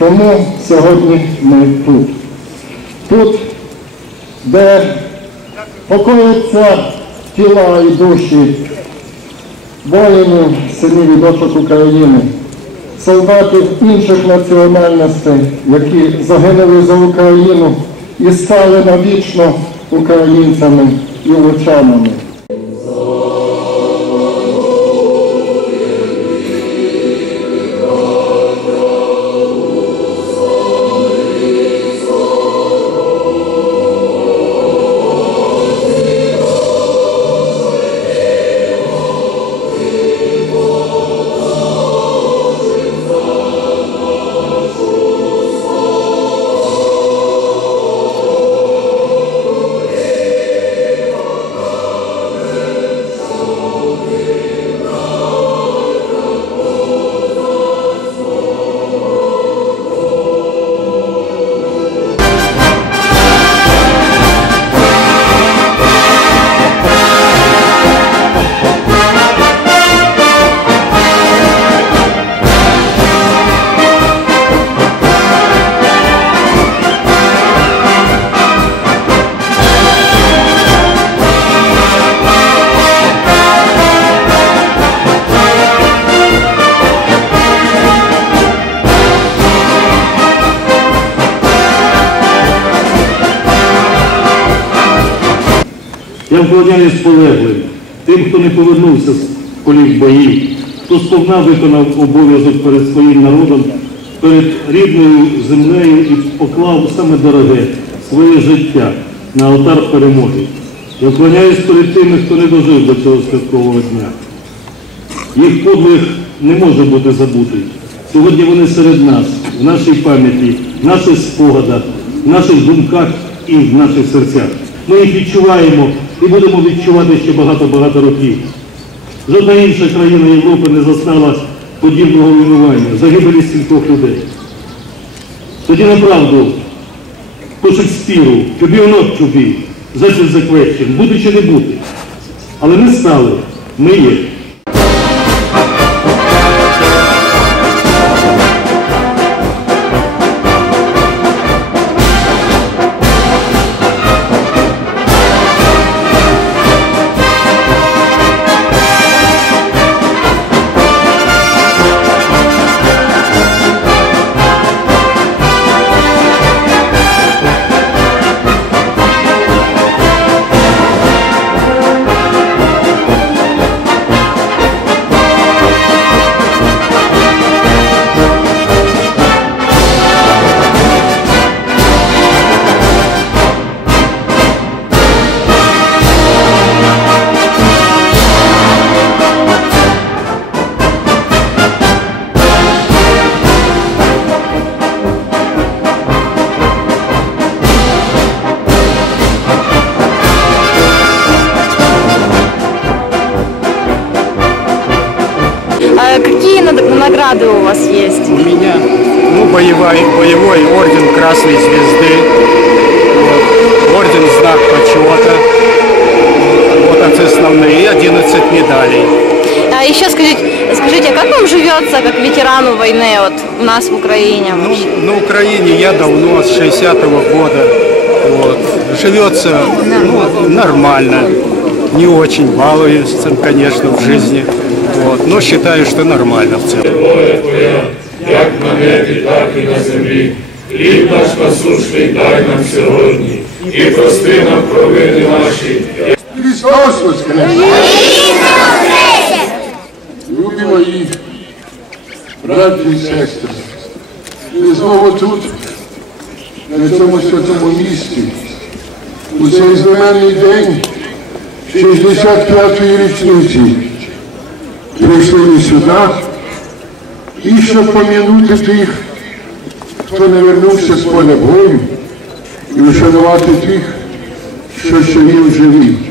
Тому сьогодні ми тут. Тут, де покояться тіла і душі воїнів, синів і дочок України, солдатів інших національностей, які загинули за Україну і стали навічно українцями і лучанами. Я вклоняюсь полеглим, тим, хто не повернувся з полів боїв, хто сповна виконав обов'язок перед своїм народом, перед рідною землею і поклав саме дороге своє життя на алтар перемоги. Я вклоняюсь перед тими, хто не дожив до цього святкового дня. Їх подвиг не може бути забутий. Сьогодні вони серед нас, в нашій пам'яті, в наших спогадах, в наших думках і в наших серцях. Ми їх відчуваємо і будемо відчувати ще багато-багато років. Жодна інша країна Європи не застала подібного руйнування, загибелі стількох людей. Тоді направду по Шекспіру, to чубі, or за is бути чи не бути. Але ми стали, ми є. Какие над- награды у вас есть? У меня ну, боевой, боевой орден Красной Звезды, вот, орден Знак Почета, вот это основные, и 11 медалей. А еще скажите, скажите, а как вам живется как ветерану войны вот у нас в Украине? Ну, на Украине я давно, с 60-го года. Вот. Живется ну, нормально. Не очень балуюсь, конечно, в жизни. Вот. Но считаю, что нормально в целом. Твоя, як на небі, так і на землі. Хліб наш насущний дай нам сьогодні, і прости нам провини наші, Христос Воскрес! Любі мої браті і сестри, ми знову тут, на цьому святому місці, у цей знаменний день 65-ї річниці прийшли сюди і щоб пом'янути тих, хто не вернувся з поля бою, і вшанувати тих, що ще він живий.